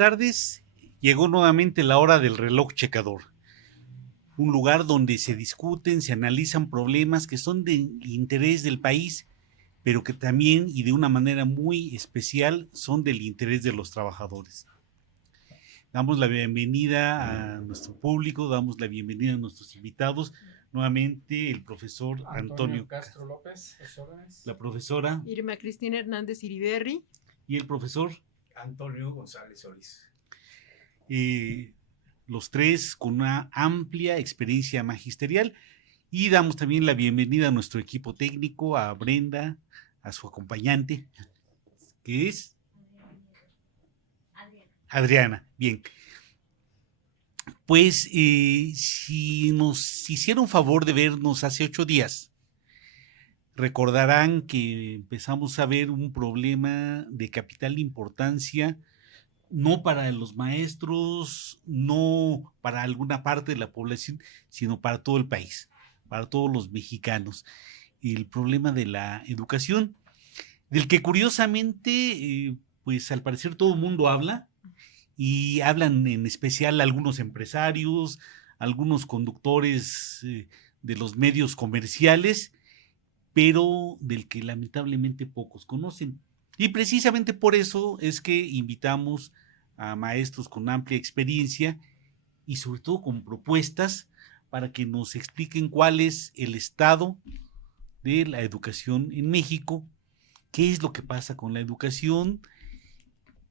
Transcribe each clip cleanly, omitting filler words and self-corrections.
tardes. Llegó nuevamente la hora del reloj checador, un lugar donde se discuten, se analizan problemas que son de interés del país, pero que también y de una manera muy especial son del interés de los trabajadores. Damos la bienvenida a nuestro público, damos la bienvenida a nuestros invitados. Nuevamente el profesor Antonio Castro López, la profesora Irma Cristina Hernández Iriberri y el profesor Antonio González Solís. Los tres con una amplia experiencia magisterial, y damos también la bienvenida a nuestro equipo técnico, a Brenda, a su acompañante, que es Adriana. Bien, pues si nos hicieron favor de vernos hace 8 días, recordarán que empezamos a ver un problema de capital importancia, no para los maestros, no para alguna parte de la población, sino para todo el país, para todos los mexicanos. El problema de la educación, del que curiosamente, pues al parecer todo el mundo habla, y hablan en especial algunos empresarios, algunos conductores de los medios comerciales, pero del que lamentablemente pocos conocen. Y precisamente por eso es que invitamos a maestros con amplia experiencia y sobre todo con propuestas para que nos expliquen cuál es el estado de la educación en México, qué es lo que pasa con la educación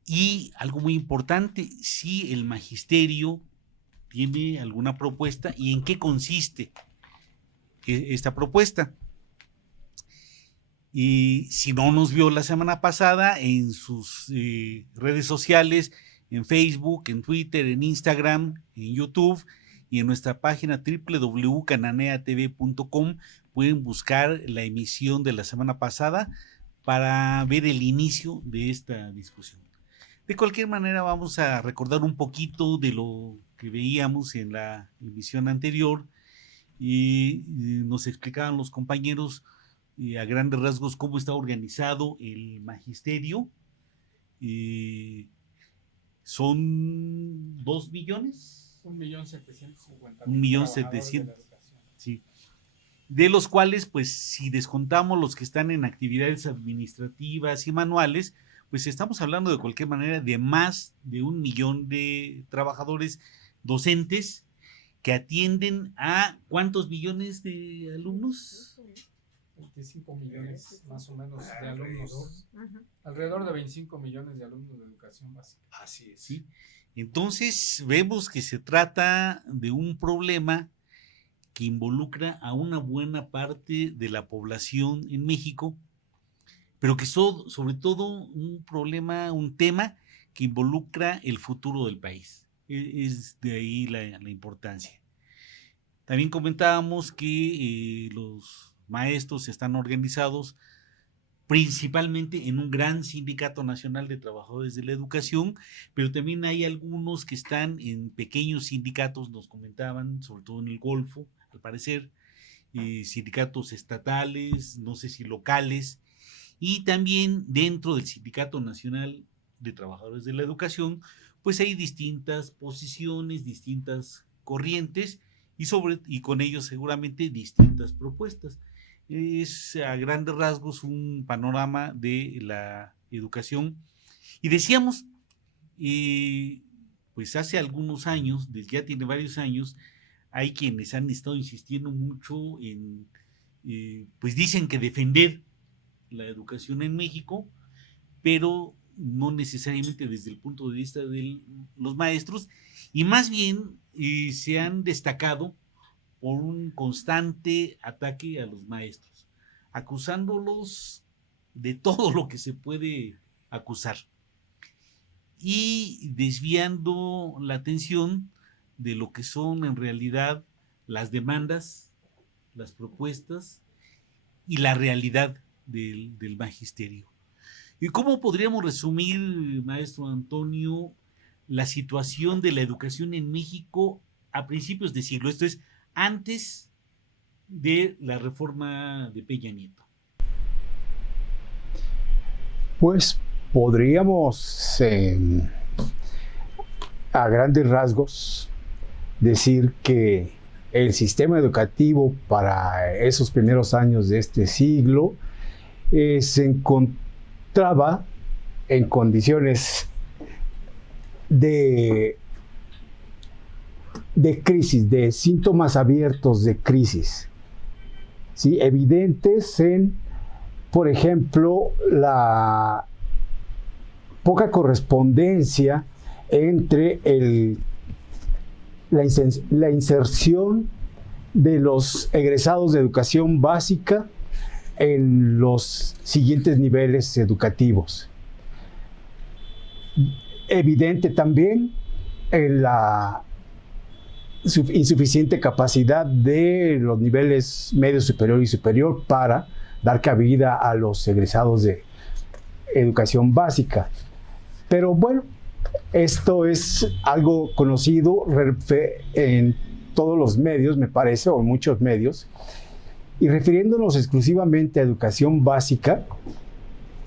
y algo muy importante, si el magisterio tiene alguna propuesta y en qué consiste esta propuesta. Y si no nos vio la semana pasada, en sus redes sociales, en Facebook, en Twitter, en Instagram, en YouTube y en nuestra página www.cananeatv.com pueden buscar la emisión de la semana pasada para ver el inicio de esta discusión. De cualquier manera, vamos a recordar un poquito de lo que veíamos en la emisión anterior y nos explicaban los compañeros a grandes rasgos cómo está organizado el magisterio. Son 2 millones. 1.750.000. 1.700.000. Sí. De los cuales, pues, si descontamos los que están en actividades administrativas y manuales, pues estamos hablando de cualquier manera de más de 1 millón de trabajadores docentes que atienden a ¿cuántos millones de alumnos? 25 millones más o menos de alumnos. Alrededor de 25 millones de alumnos de educación básica. Así es. ¿Sí? Entonces vemos que se trata de un problema que involucra a una buena parte de la población en México, pero que sobre todo un problema, un tema que involucra el futuro del país. Es de ahí la importancia. También comentábamos que los maestros están organizados principalmente en un gran sindicato nacional de trabajadores de la educación, pero también hay algunos que están en pequeños sindicatos, nos comentaban, sobre todo en el Golfo, al parecer, sindicatos estatales, no sé si locales, y también dentro del Sindicato Nacional de Trabajadores de la Educación, pues hay distintas posiciones, distintas corrientes, y con ellos seguramente distintas propuestas. Es a grandes rasgos un panorama de la educación. Y decíamos, pues hace algunos años, ya tiene varios años, hay quienes han estado insistiendo mucho en, pues dicen que defender la educación en México, pero no necesariamente desde el punto de vista de los maestros, y más bien se han destacado por un constante ataque a los maestros, acusándolos de todo lo que se puede acusar y desviando la atención de lo que son en realidad las demandas, las propuestas y la realidad del magisterio. ¿Y cómo podríamos resumir, maestro Antonio, la situación de la educación en México a principios de siglo? Esto es antes de la reforma de Peña Nieto. Pues podríamos a grandes rasgos, decir que el sistema educativo para esos primeros años de este siglo se encontraba en condiciones de crisis, de síntomas abiertos de crisis, ¿sí? Evidentes en, por ejemplo, la poca correspondencia entre la inserción de los egresados de educación básica en los siguientes niveles educativos. Evidente también en la insuficiente capacidad de los niveles medio superior y superior para dar cabida a los egresados de educación básica. Pero bueno, esto es algo conocido en todos los medios, me parece, o en muchos medios. Y refiriéndonos exclusivamente a educación básica,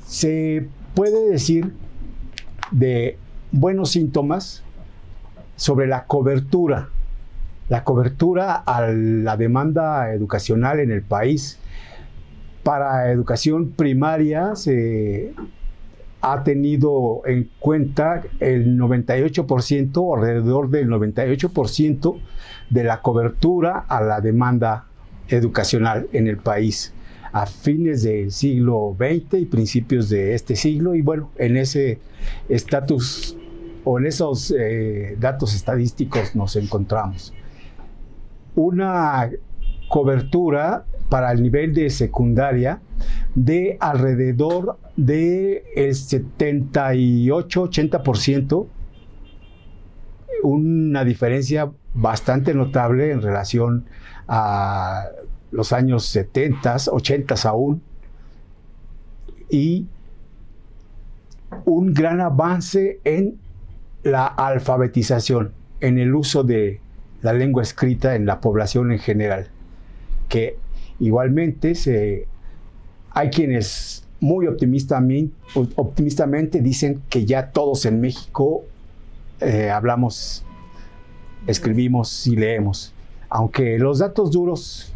se puede decir de buenos síntomas sobre la cobertura a la demanda educacional en el país. Para educación primaria se ha tenido en cuenta el 98%, alrededor del 98% de la cobertura a la demanda educacional en el país a fines del siglo XX y principios de este siglo. Y bueno, en ese estatus o en esos datos estadísticos nos encontramos. Una cobertura para el nivel de secundaria de alrededor del 78-80%, una diferencia bastante notable en relación a los años 70, 80 aún, y un gran avance en la alfabetización, en el uso de la lengua escrita en la población en general, que igualmente hay quienes muy optimistamente dicen que ya todos en México hablamos, escribimos y leemos, aunque los datos duros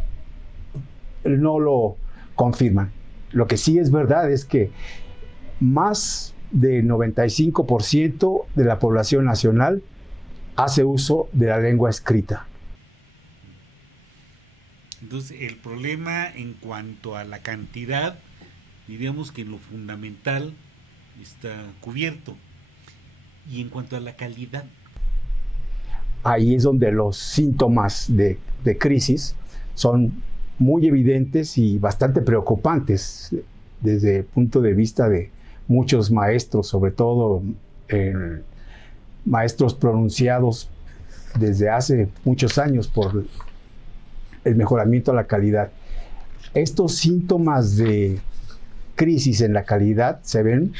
no lo confirman. Lo que sí es verdad es que más del 95% de la población nacional hace uso de la lengua escrita. Entonces, el problema en cuanto a la cantidad, diríamos que lo fundamental está cubierto. Y en cuanto a la calidad. Ahí es donde los síntomas de crisis son muy evidentes y bastante preocupantes desde el punto de vista de muchos maestros, sobre todo maestros pronunciados desde hace muchos años por el mejoramiento de la calidad. Estos síntomas de crisis en la calidad se ven,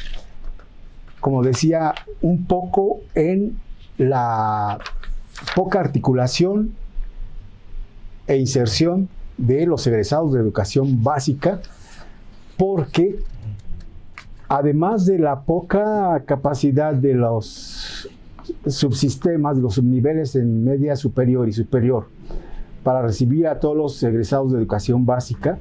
como decía, un poco en la poca articulación e inserción de los egresados de educación básica, porque además de la poca capacidad de los subsistemas, de los subniveles en media superior y superior, para recibir a todos los egresados de educación básica,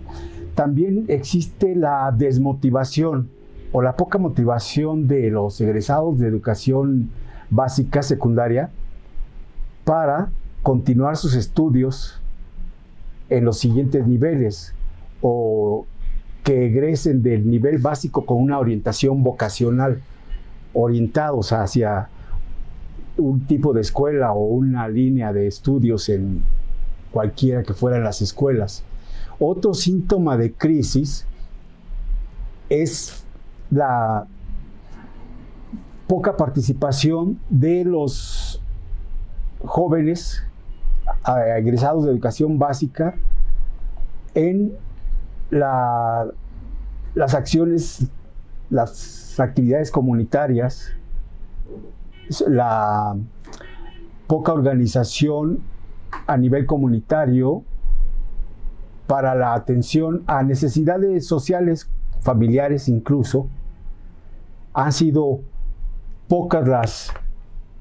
también existe la desmotivación o la poca motivación de los egresados de educación básica secundaria para continuar sus estudios en los siguientes niveles, o que egresen del nivel básico con una orientación vocacional, orientados hacia un tipo de escuela o una línea de estudios en cualquiera que fueran las escuelas. Otro síntoma de crisis es la poca participación de los jóvenes egresados de educación básica en las acciones, las actividades comunitarias, la poca organización a nivel comunitario para la atención a necesidades sociales, familiares incluso. Han sido pocas las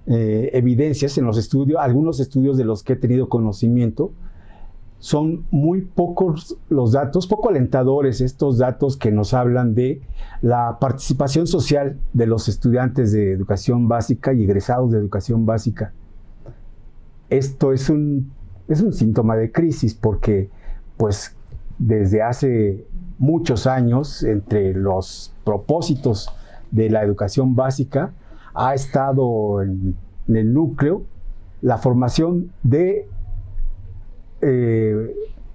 evidencias en los estudios, algunos estudios de los que he tenido conocimiento, son muy pocos los datos, poco alentadores estos datos que nos hablan de la participación social de los estudiantes de educación básica y egresados de educación básica. Esto es un síntoma de crisis porque, pues, desde hace muchos años, entre los propósitos de la educación básica, ha estado en el núcleo la formación de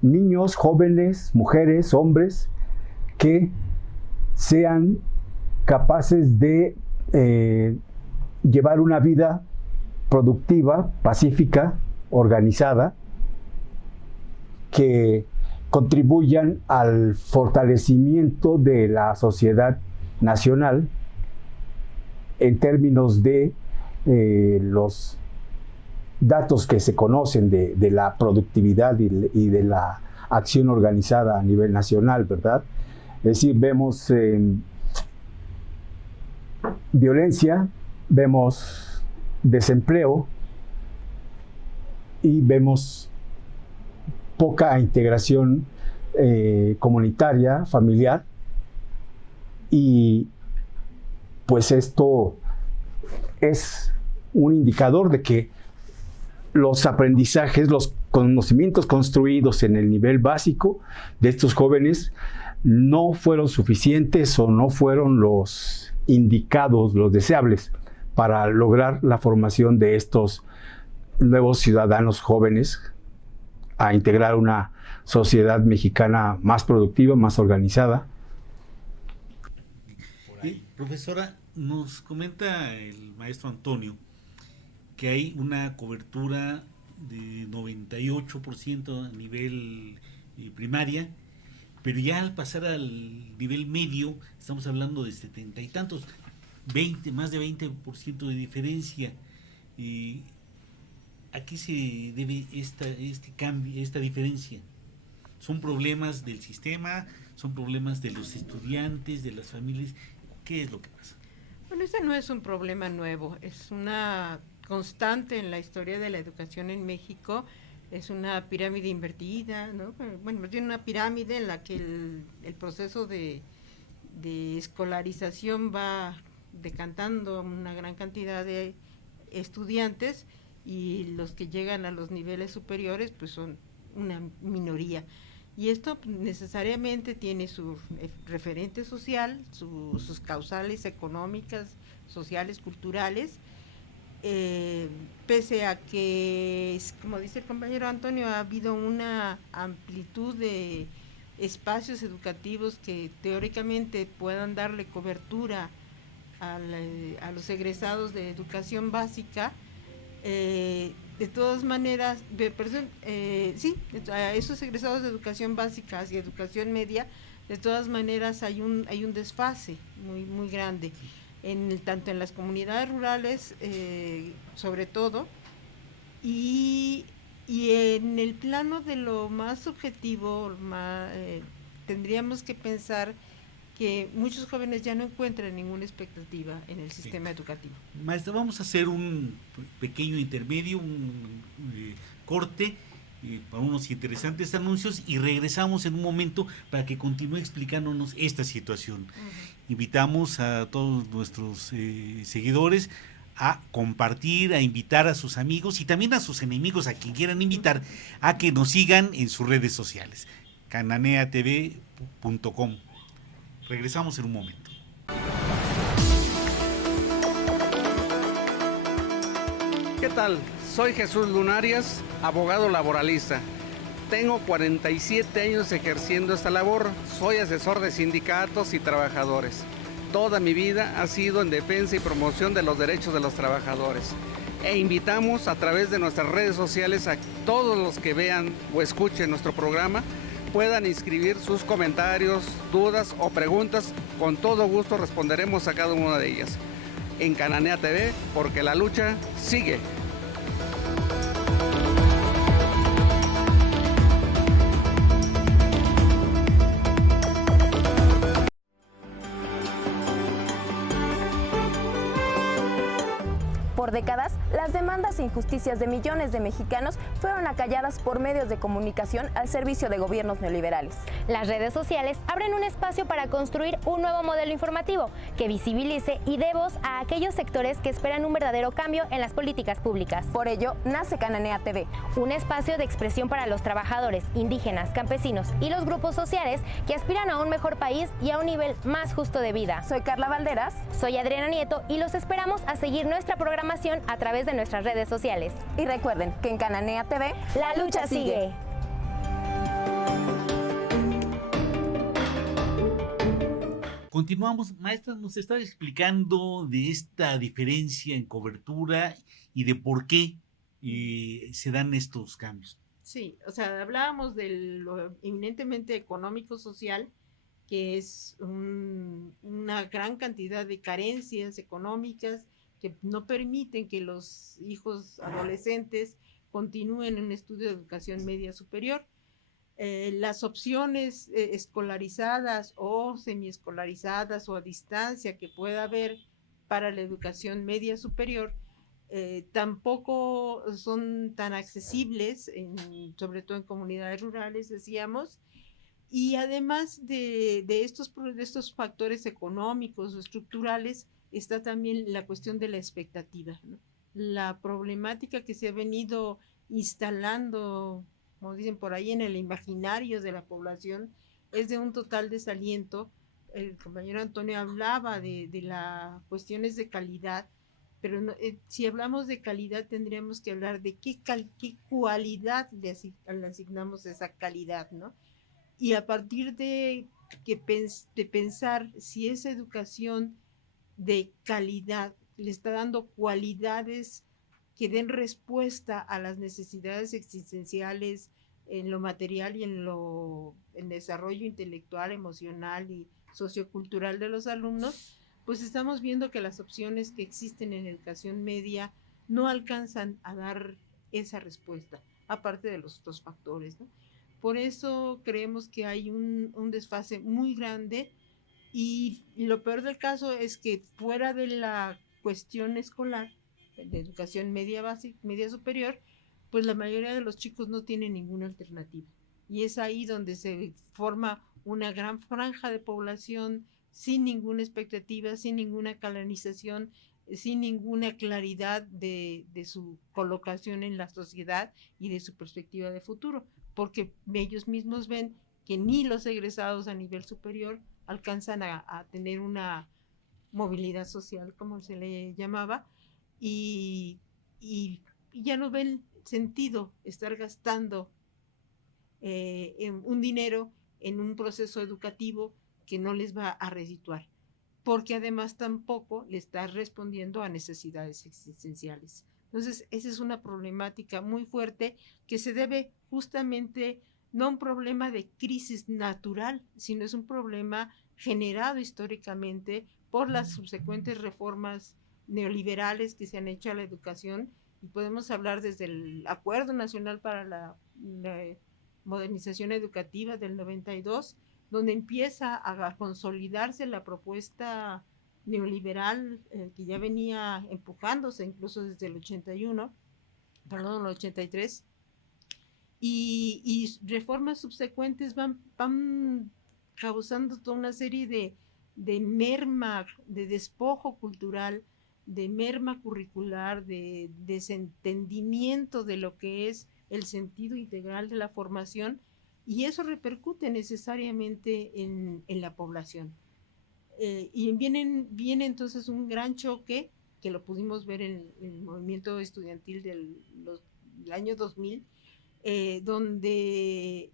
niños, jóvenes, mujeres, hombres, que sean capaces de llevar una vida productiva, pacífica, organizada, que contribuyan al fortalecimiento de la sociedad nacional en términos de los datos que se conocen de la productividad y de la acción organizada a nivel nacional, ¿verdad? Es decir, vemos violencia, vemos desempleo y vemos poca integración comunitaria, familiar, y pues esto es un indicador de que los aprendizajes, los conocimientos construidos en el nivel básico de estos jóvenes no fueron suficientes o no fueron los indicados, los deseables para lograr la formación de estos nuevos ciudadanos jóvenes a integrar una sociedad mexicana más productiva, más organizada. Profesora, nos comenta el maestro Antonio que hay una cobertura de 98% a nivel primaria, pero ya al pasar al nivel medio estamos hablando de 70 y tantos, más de 20% de diferencia. ¿A qué se debe este cambio, esta diferencia? ¿Son problemas del sistema? ¿Son problemas de los estudiantes, de las familias? ¿Qué es lo que pasa? Bueno, este no es un problema nuevo, es una constante en la historia de la educación en México. Es una pirámide invertida, ¿no? Bueno, tiene una pirámide en la que el proceso de escolarización va decantando una gran cantidad de estudiantes, y los que llegan a los niveles superiores pues son una minoría, y esto necesariamente tiene su referente social, sus causales económicas, sociales, culturales, pese a que, como dice el compañero Antonio, ha habido una amplitud de espacios educativos que teóricamente puedan darle cobertura a los egresados de educación básica. De todas maneras, a esos egresados de educación básica y educación media, de todas maneras hay un desfase muy grande, tanto en las comunidades rurales, sobre todo, y en el plano de lo más subjetivo, tendríamos que pensar que muchos jóvenes ya no encuentran ninguna expectativa en el sistema educativo. Maestra, vamos a hacer un pequeño intermedio, un corte para unos interesantes anuncios, y regresamos en un momento para que continúe explicándonos esta situación. Invitamos a todos nuestros seguidores a compartir, a invitar a sus amigos y también a sus enemigos, a quien quieran invitar, a que nos sigan en sus redes sociales, cananeatv.com. Regresamos en un momento. ¿Qué tal? Soy Jesús Lunarias, abogado laboralista. Tengo 47 años ejerciendo esta labor. Soy asesor de sindicatos y trabajadores. Toda mi vida ha sido en defensa y promoción de los derechos de los trabajadores. E invitamos a través de nuestras redes sociales a todos los que vean o escuchen nuestro programa puedan inscribir sus comentarios, dudas o preguntas. Con todo gusto responderemos a cada una de ellas. En Cananea TV, porque la lucha sigue. Por Por décadas, las demandas e injusticias de millones de mexicanos fueron acalladas por medios de comunicación al servicio de gobiernos neoliberales. Las redes sociales abren un espacio para construir un nuevo modelo informativo que visibilice y dé voz a aquellos sectores que esperan un verdadero cambio en las políticas públicas. Por ello, nace Cananea TV, un espacio de expresión para los trabajadores, indígenas, campesinos y los grupos sociales que aspiran a un mejor país y a un nivel más justo de vida. Soy Carla Valderas. Soy Adriana Nieto y los esperamos a seguir nuestra programación a través de nuestras redes sociales. Y recuerden que en Cananea TV, la lucha sigue. Continuamos, maestra, nos está explicando de esta diferencia en cobertura y de por qué se dan estos cambios. Sí, o sea, hablábamos de lo eminentemente económico-social, que es una gran cantidad de carencias económicas que no permiten que los hijos adolescentes continúen en un estudio de educación media superior. Las opciones escolarizadas o semiescolarizadas o a distancia que pueda haber para la educación media superior tampoco son tan accesibles, sobre todo en comunidades rurales, decíamos. Y además de estos factores económicos o estructurales, está también la cuestión de la expectativa, ¿no? La problemática que se ha venido instalando, como dicen por ahí, en el imaginario de la población, es de un total desaliento. El compañero Antonio hablaba de las cuestiones de calidad, pero no, si hablamos de calidad tendríamos que hablar de qué cualidad le asignamos esa calidad, ¿no? Y a partir de pensar si esa educación de calidad le está dando cualidades que den respuesta a las necesidades existenciales en lo material y en el desarrollo intelectual, emocional y sociocultural de los alumnos, pues estamos viendo que las opciones que existen en educación media no alcanzan a dar esa respuesta, aparte de los otros factores, ¿no? Por eso creemos que hay un desfase muy grande y lo peor del caso es que fuera de la cuestión escolar, de educación media básica, media superior, pues la mayoría de los chicos no tienen ninguna alternativa. Y es ahí donde se forma una gran franja de población sin ninguna expectativa, sin ninguna canalización, sin ninguna claridad de su colocación en la sociedad y de su perspectiva de futuro, porque ellos mismos ven que ni los egresados a nivel superior alcanzan a tener una movilidad social, como se le llamaba, y ya no ven sentido estar gastando un dinero en un proceso educativo que no les va a redituar, porque además tampoco le está respondiendo a necesidades existenciales. Entonces, esa es una problemática muy fuerte que se debe justamente no a un problema de crisis natural, sino es un problema generado históricamente por las subsecuentes reformas neoliberales que se han hecho a la educación, y podemos hablar desde el Acuerdo Nacional para la Modernización Educativa del 92, donde empieza a consolidarse la propuesta neoliberal que ya venía empujándose incluso desde el 83, y reformas subsecuentes van causando toda una serie de merma, de despojo cultural, de merma curricular, de desentendimiento de lo que es el sentido integral de la formación, y eso repercute necesariamente en la población. Y viene entonces un gran choque, que lo pudimos ver en el movimiento estudiantil del año 2000, donde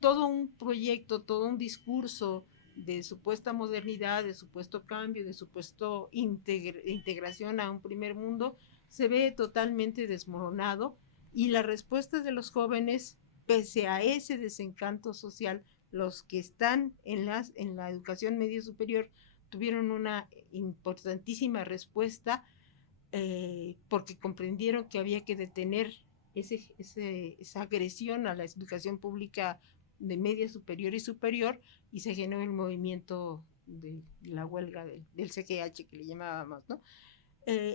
todo un proyecto, todo un discurso de supuesta modernidad, de supuesto cambio, de supuesto integración a un primer mundo, se ve totalmente desmoronado, y las respuestas de los jóvenes, pese a ese desencanto social, los que están en la educación media superior tuvieron una importantísima respuesta, porque comprendieron que había que detener esa agresión a la educación pública de media superior y superior, y se generó el movimiento de la huelga del CGH, que le llamábamos, ¿no?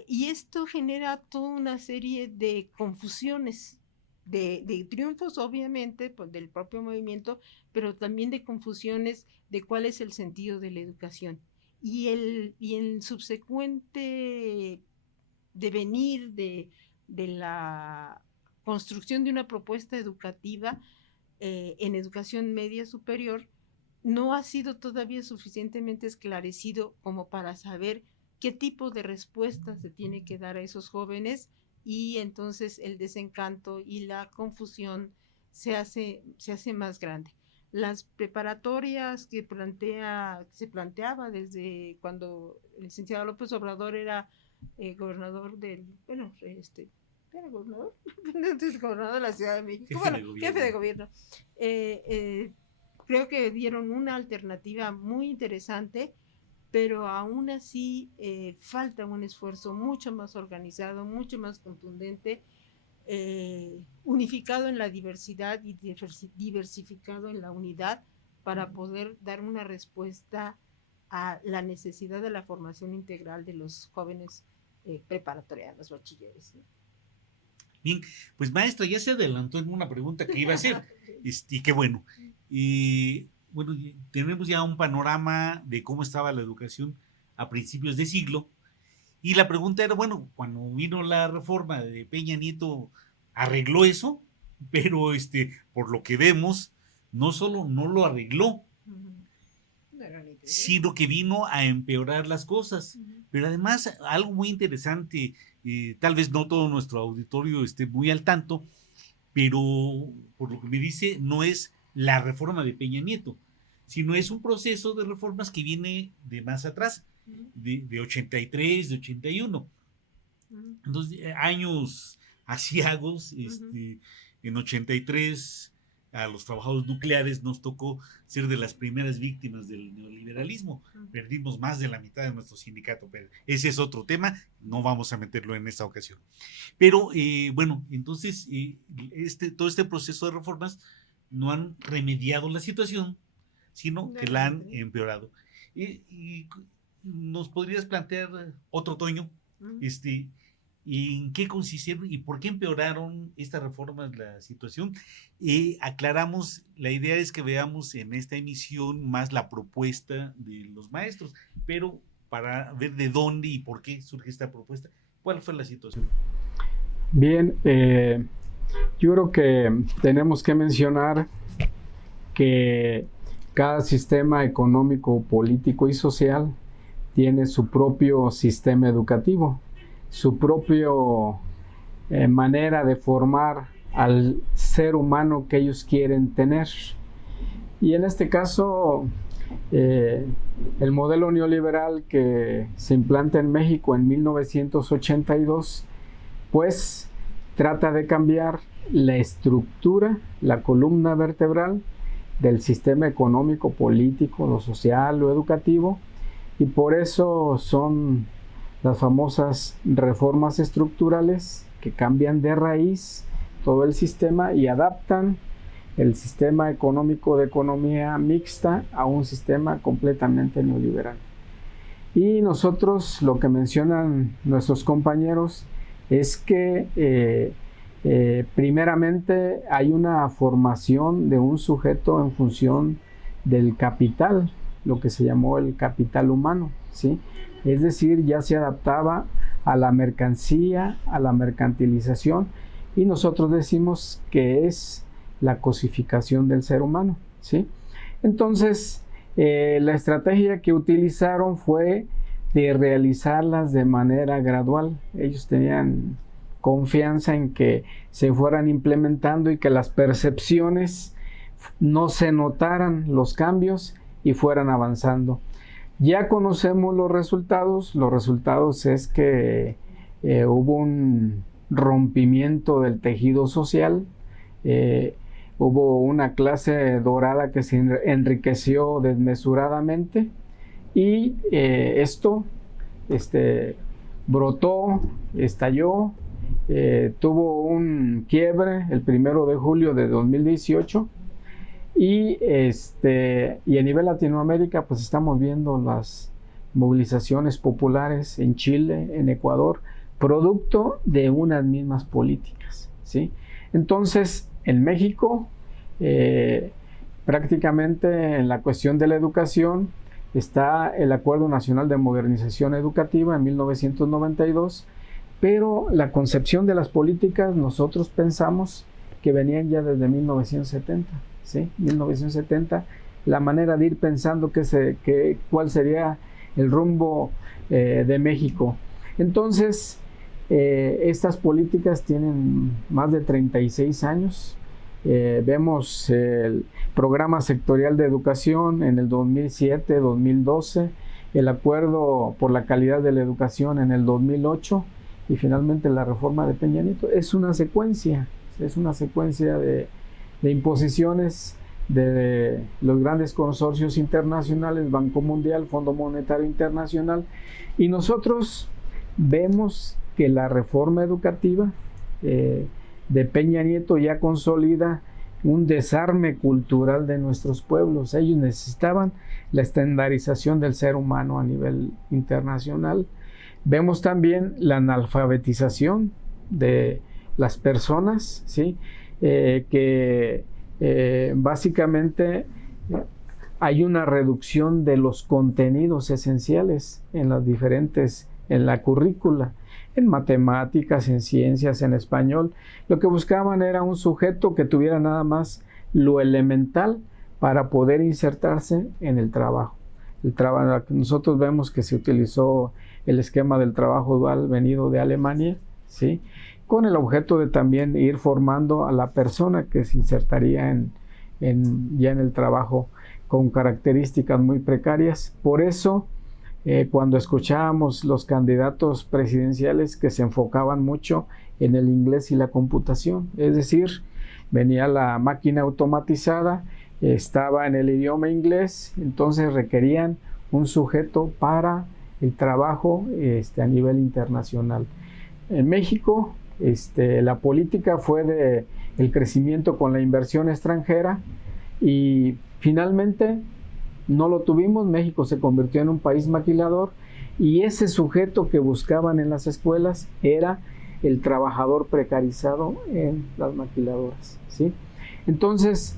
Y esto genera toda una serie de confusiones, de triunfos obviamente pues, del propio movimiento, pero también de confusiones de cuál es el sentido de la educación. Y el subsecuente devenir de la construcción de una propuesta educativa en educación media superior no ha sido todavía suficientemente esclarecido como para saber qué tipo de respuesta se tiene que dar a esos jóvenes, y entonces el desencanto y la confusión se hace más grande. Las preparatorias que se planteaba desde cuando el licenciado López Obrador era gobernador del, bueno, ¿era gobernador? Gobernador de la Ciudad de México, jefe de gobierno. Creo que dieron una alternativa muy interesante, pero aún así falta un esfuerzo mucho más organizado, mucho más contundente, unificado en la diversidad y diversificado en la unidad para poder dar una respuesta a la necesidad de la formación integral de los jóvenes preparatorianos, bachilleres, ¿no? Bien, pues maestra, ya se adelantó en una pregunta que iba a hacer, y qué bueno. Bueno, tenemos ya un panorama de cómo estaba la educación a principios de siglo, y la pregunta era, bueno, cuando vino la reforma de Peña Nieto, arregló eso, pero por lo que vemos, no solo no lo arregló, sino que vino a empeorar las cosas. Pero además, algo muy interesante, tal vez no todo nuestro auditorio esté muy al tanto, pero por lo que me dice, no es la reforma de Peña Nieto, sino es un proceso de reformas que viene de más atrás, de 83, de 81. Entonces, años aciagos, en 83 a los trabajadores nucleares nos tocó ser de las primeras víctimas del neoliberalismo. Perdimos más de la mitad de nuestro sindicato, pero ese es otro tema, no vamos a meterlo en esta ocasión. Pero bueno, entonces todo este proceso de reformas no han remediado la situación, sino que la han empeorado. Y nos podrías plantear otro, Toño, ¿en qué consistieron y por qué empeoraron estas reformas la situación? Aclaramos, la idea es que veamos en esta emisión más la propuesta de los maestros, pero para ver de dónde y por qué surge esta propuesta, ¿cuál fue la situación? Bien, yo creo que tenemos que mencionar que cada sistema económico, político y social tiene su propio sistema educativo, su propia manera de formar al ser humano que ellos quieren tener. Y en este caso, el modelo neoliberal que se implanta en México en 1982, pues trata de cambiar la estructura, la columna vertebral del sistema económico, político, lo social, lo educativo, y por eso son las famosas reformas estructurales que cambian de raíz todo el sistema y adaptan el sistema económico de economía mixta a un sistema completamente neoliberal. Y nosotros, lo que mencionan nuestros compañeros, es que primeramente hay una formación de un sujeto en función del capital, lo que se llamó el capital humano, ¿sí? Es decir, ya se adaptaba a la mercancía, a la mercantilización, y nosotros decimos que es la cosificación del ser humano, ¿sí? Entonces, la estrategia que utilizaron fue de realizarlas de manera gradual. Ellos tenían confianza en que se fueran implementando y que las percepciones no se notaran los cambios y fueran avanzando. Ya conocemos los resultados es que hubo un rompimiento del tejido social, hubo una clase dorada que se enriqueció desmesuradamente, y esto brotó, estalló, tuvo un quiebre el 1 de julio de 2018, y a nivel Latinoamérica pues estamos viendo movilizaciones populares en Chile, en Ecuador, producto de unas mismas políticas, ¿sí? Entonces, en México, prácticamente en la cuestión de la educación, está el Acuerdo Nacional de Modernización Educativa en 1992, pero la concepción de las políticas nosotros pensamos que venían ya desde 1970, ¿sí? 1970, la manera de ir pensando cuál sería el rumbo de México. Entonces, estas políticas tienen más de 36 años. Vemos el programa sectorial de educación en el 2007, 2012, el acuerdo por la calidad de la educación en el 2008 y finalmente la reforma de Peña Nieto. Es una secuencia de imposiciones de los grandes consorcios internacionales, Banco Mundial, Fondo Monetario Internacional, y nosotros vemos que la reforma educativa de Peña Nieto ya consolida un desarme cultural de nuestros pueblos. Ellos necesitaban la estandarización del ser humano a nivel internacional. Vemos también la analfabetización de las personas, ¿sí? Que básicamente hay una reducción de los contenidos esenciales en la currícula, en matemáticas, en ciencias, en español. Lo que buscaban era un sujeto que tuviera nada más lo elemental para poder insertarse en el trabajo. Nosotros vemos que se utilizó el esquema del trabajo dual venido de Alemania, ¿sí? Con el objeto de también ir formando a la persona que se insertaría ya en el trabajo con características muy precarias. Por eso, cuando escuchábamos los candidatos presidenciales que se enfocaban mucho en el inglés y la computación, es decir, venía la máquina automatizada, estaba en el idioma inglés, entonces requerían un sujeto para el trabajo a nivel internacional. En México, la política fue el crecimiento con la inversión extranjera y finalmente no lo tuvimos. México se convirtió en un país maquilador y ese sujeto que buscaban en las escuelas era el trabajador precarizado en las maquiladoras, ¿sí? Entonces,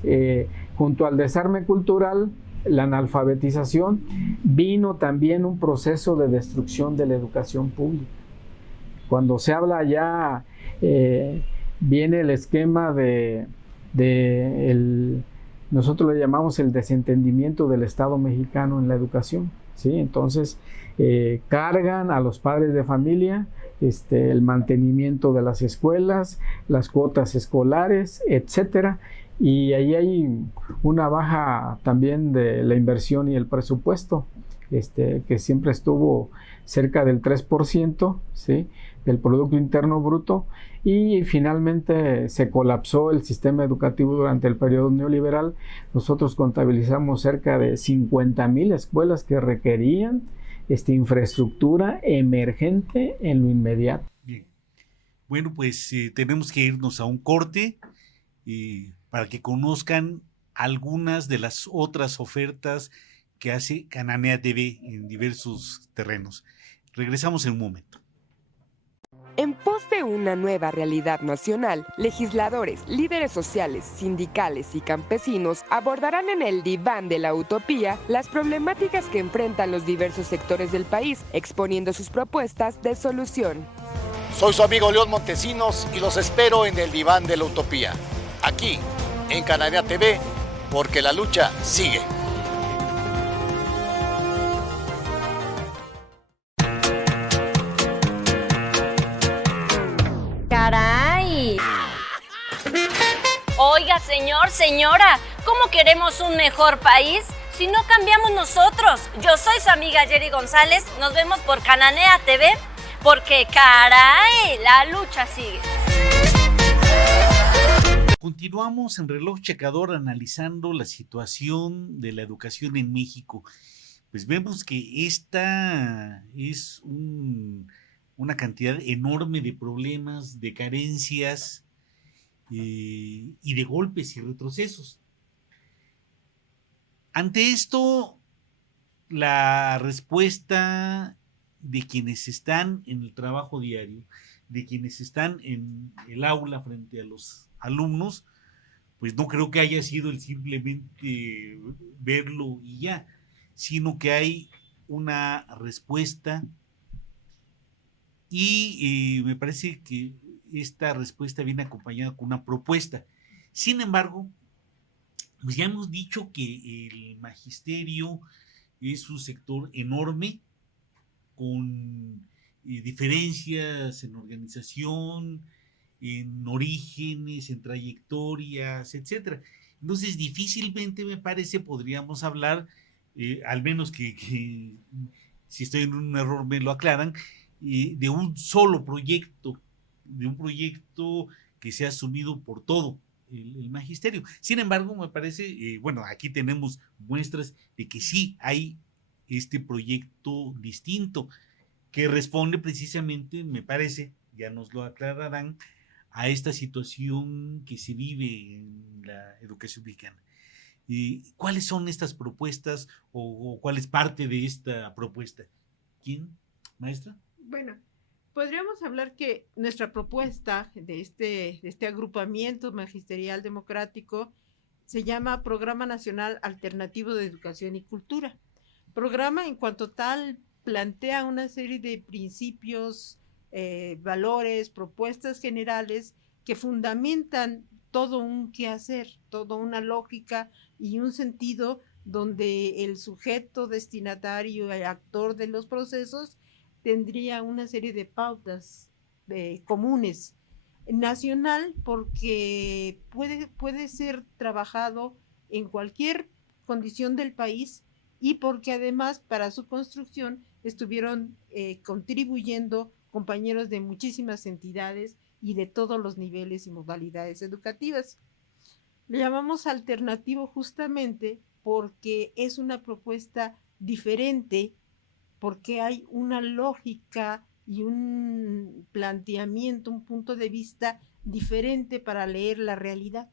junto al desarme cultural, la analfabetización, vino también un proceso de destrucción de la educación pública. Cuando se habla ya, viene el esquema nosotros le llamamos el desentendimiento del Estado mexicano en la educación, ¿sí? Entonces, cargan a los padres de familia el mantenimiento de las escuelas, las cuotas escolares, etcétera, y ahí hay una baja también de la inversión y el presupuesto, que siempre estuvo cerca del 3%, ¿sí?, del Producto Interno Bruto, y finalmente se colapsó el sistema educativo durante el periodo neoliberal. Nosotros contabilizamos cerca de 50,000 escuelas que requerían infraestructura emergente en lo inmediato. Bien. Bueno, pues tenemos que irnos a un corte para que conozcan algunas de las otras ofertas que hace Cananea TV en diversos terrenos. Regresamos en un momento. En pos de una nueva realidad nacional, legisladores, líderes sociales, sindicales y campesinos abordarán en el Diván de la Utopía las problemáticas que enfrentan los diversos sectores del país, exponiendo sus propuestas de solución. Soy su amigo León Montesinos y los espero en el Diván de la Utopía, aquí en Cananea TV, porque la lucha sigue. ¡Caray! Oiga, señor, señora, ¿cómo queremos un mejor país si no cambiamos nosotros? Yo soy su amiga Jerry González, nos vemos por Cananea TV, porque caray, la lucha sigue. Continuamos en Reloj Checador analizando la situación de la educación en México. Pues vemos que esta es una cantidad enorme de problemas, de carencias y de golpes y retrocesos. Ante esto, la respuesta de quienes están en el trabajo diario, de quienes están en el aula frente a los alumnos, pues no creo que haya sido el simplemente verlo y ya, sino que hay una respuesta y me parece que esta respuesta viene acompañada con una propuesta. Sin embargo, pues ya hemos dicho que el magisterio es un sector enorme, con diferencias en organización, en orígenes, en trayectorias, etcétera. Entonces, difícilmente, me parece, podríamos hablar, al menos que si estoy en un error me lo aclaran, de un solo proyecto, de un proyecto que sea asumido por todo el magisterio. Sin embargo, me parece, bueno, aquí tenemos muestras de que sí hay este proyecto distinto, que responde precisamente, me parece, ya nos lo aclararán, a esta situación que se vive en la educación mexicana. ¿Cuáles son estas propuestas o cuál es parte de esta propuesta? ¿Quién, maestra? Bueno, podríamos hablar que nuestra propuesta de este agrupamiento magisterial democrático se llama Programa Nacional Alternativo de Educación y Cultura. Programa, en cuanto tal, plantea una serie de principios, valores, propuestas generales que fundamentan todo un quehacer, toda una lógica y un sentido donde el sujeto destinatario, el actor de los procesos, tendría una serie de pautas comunes. Nacional, porque puede ser trabajado en cualquier condición del país, y porque además para su construcción estuvieron contribuyendo compañeros de muchísimas entidades y de todos los niveles y modalidades educativas. Le llamamos alternativo justamente porque es una propuesta diferente, porque hay una lógica y un planteamiento, un punto de vista diferente para leer la realidad.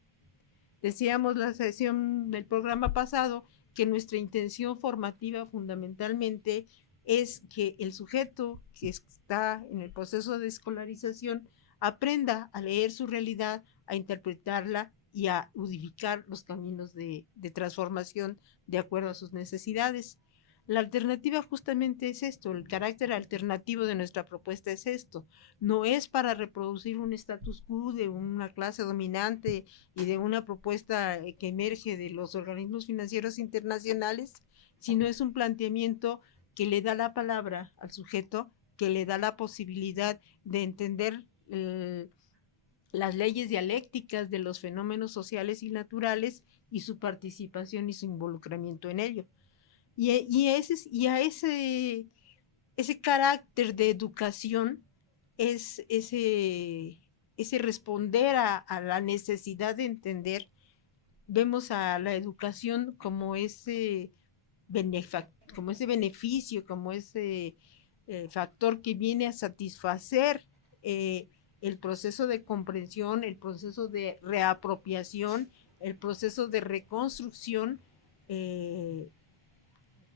Decíamos la sesión del programa pasado que nuestra intención formativa fundamentalmente es que el sujeto que está en el proceso de escolarización aprenda a leer su realidad, a interpretarla y a unificar los caminos de transformación de acuerdo a sus necesidades. La alternativa justamente es esto, el carácter alternativo de nuestra propuesta es esto. No es para reproducir un status quo de una clase dominante y de una propuesta que emerge de los organismos financieros internacionales, sino es un planteamiento que le da la palabra al sujeto, que le da la posibilidad de entender las leyes dialécticas de los fenómenos sociales y naturales y su participación y su involucramiento en ello. Y a ese carácter de educación es ese responder a la necesidad de entender. Vemos a la educación como ese beneficio, como ese factor que viene a satisfacer el proceso de comprensión, el proceso de reapropiación, el proceso de reconstrucción,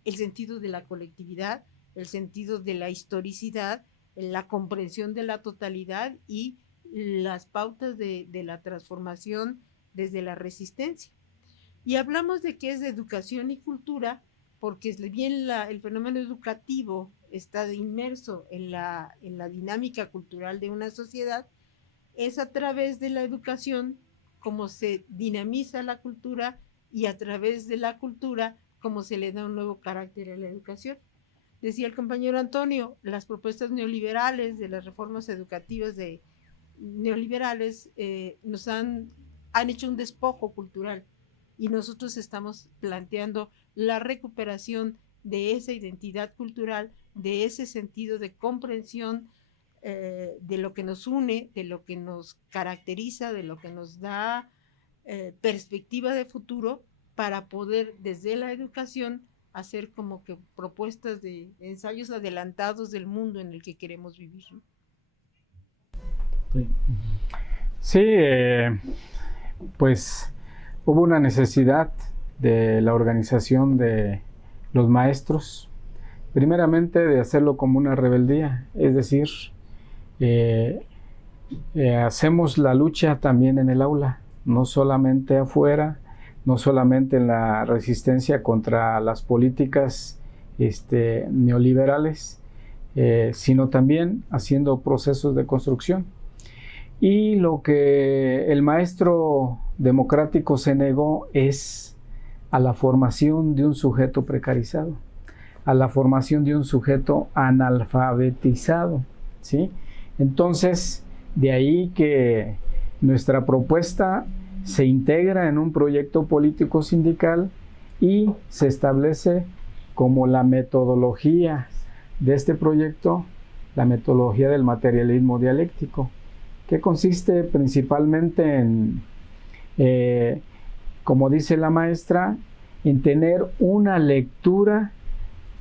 el sentido de la colectividad, el sentido de la historicidad, la comprensión de la totalidad y las pautas de la transformación desde la resistencia. Y hablamos de que es de educación y cultura porque bien el fenómeno educativo está inmerso en la dinámica cultural de una sociedad, es a través de la educación como se dinamiza la cultura y a través de la cultura como se le da un nuevo carácter a la educación. Decía el compañero Antonio, las propuestas neoliberales de las reformas educativas neoliberales nos han hecho un despojo cultural y nosotros estamos planteando la recuperación de esa identidad cultural, de ese sentido de comprensión de lo que nos une, de lo que nos caracteriza, de lo que nos da perspectiva de futuro para poder desde la educación hacer como que propuestas de ensayos adelantados del mundo en el que queremos vivir, ¿no? Sí, pues hubo una necesidad de la organización de los maestros, primeramente de hacerlo como una rebeldía, es decir, hacemos la lucha también en el aula, no solamente afuera, no solamente en la resistencia contra las políticas neoliberales, sino también haciendo procesos de construcción. Y lo que el maestro democrático se negó es a la formación de un sujeto precarizado, a la formación de un sujeto analfabetizado, ¿sí? Entonces, de ahí que nuestra propuesta se integra en un proyecto político sindical y se establece como la metodología de este proyecto, la metodología del materialismo dialéctico, que consiste principalmente en, como dice la maestra, en tener una lectura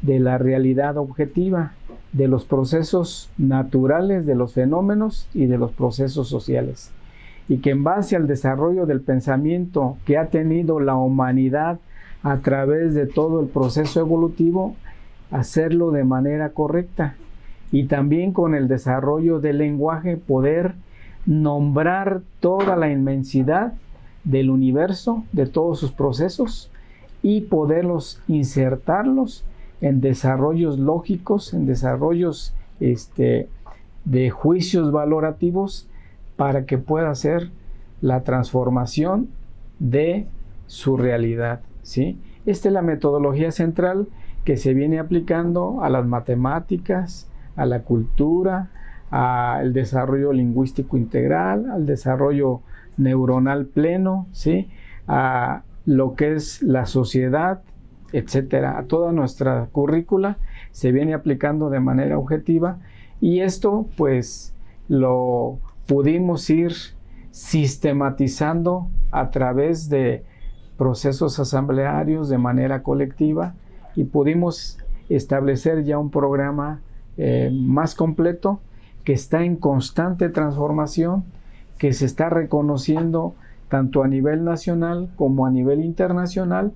de la realidad objetiva, de los procesos naturales, de los fenómenos y de los procesos sociales. Y que en base al desarrollo del pensamiento que ha tenido la humanidad a través de todo el proceso evolutivo, hacerlo de manera correcta. Y también con el desarrollo del lenguaje poder nombrar toda la inmensidad del universo, de todos sus procesos, y poderlos insertarlos en desarrollos lógicos, en desarrollos de juicios valorativos, para que pueda hacer la transformación de su realidad, ¿sí? Esta es la metodología central que se viene aplicando a las matemáticas, a la cultura, al desarrollo lingüístico integral, al desarrollo neuronal pleno, ¿sí? A lo que es la sociedad, etcétera. A toda nuestra currícula se viene aplicando de manera objetiva, y esto pues lo pudimos ir sistematizando a través de procesos asamblearios de manera colectiva, y pudimos establecer ya un programa más completo, que está en constante transformación, que se está reconociendo tanto a nivel nacional como a nivel internacional,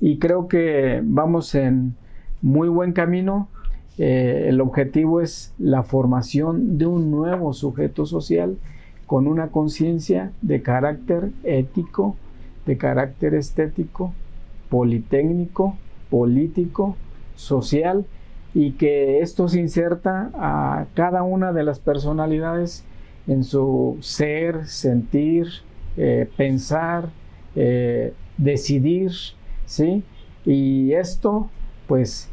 y creo que vamos en muy buen camino. El objetivo es la formación de un nuevo sujeto social con una conciencia de carácter ético, de carácter estético, politécnico, político, social, y que esto se inserta a cada una de las personalidades en su ser, sentir, pensar, decidir, ¿sí? Y esto pues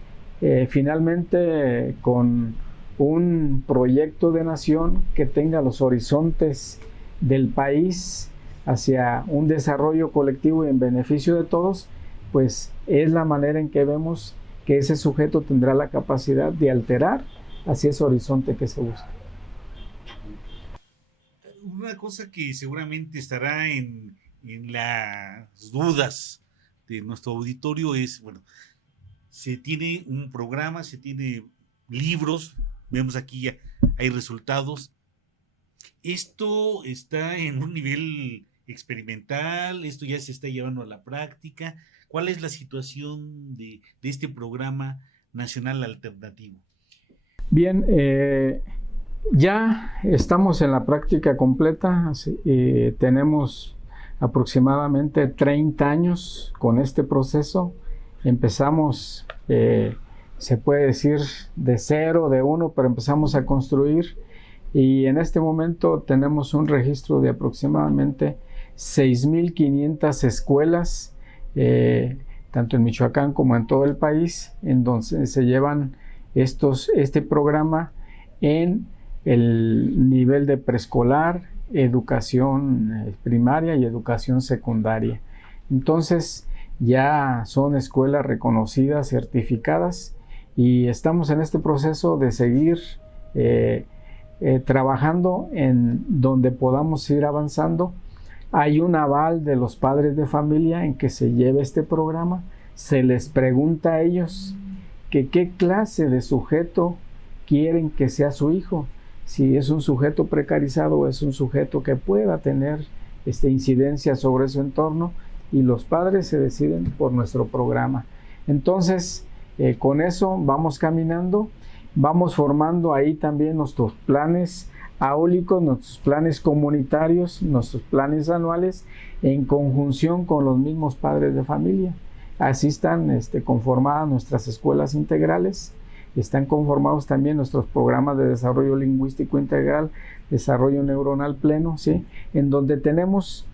finalmente con un proyecto de nación que tenga los horizontes del país hacia un desarrollo colectivo y en beneficio de todos, pues es la manera en que vemos que ese sujeto tendrá la capacidad de alterar hacia ese horizonte que se busca. Una cosa que seguramente estará en las dudas de nuestro auditorio es, bueno, se tiene un programa, se tiene libros, vemos aquí ya hay resultados. Esto está en un nivel experimental, esto ya se está llevando a la práctica. ¿Cuál es la situación de este programa nacional alternativo? Bien, ya estamos en la práctica completa. Tenemos aproximadamente 30 años con este proceso. Empezamos, se puede decir, de cero, de uno, pero empezamos a construir, y en este momento tenemos un registro de aproximadamente 6,500 escuelas, tanto en Michoacán como en todo el país, en donde se llevan este programa en el nivel de preescolar, educación primaria y educación secundaria. Entonces ya son escuelas reconocidas, certificadas, y estamos en este proceso de seguir trabajando en donde podamos ir avanzando. Hay un aval de los padres de familia en que se lleve este programa. Se les pregunta a ellos que qué clase de sujeto quieren que sea su hijo, si es un sujeto precarizado o es un sujeto que pueda tener incidencia sobre su entorno, y los padres se deciden por nuestro programa. Entonces Con eso vamos caminando, vamos formando ahí también nuestros planes áulicos, nuestros planes comunitarios, nuestros planes anuales en conjunción con los mismos padres de familia. Así están conformadas nuestras escuelas integrales, están conformados también nuestros programas de desarrollo lingüístico integral, desarrollo neuronal pleno, ¿sí? En donde tenemos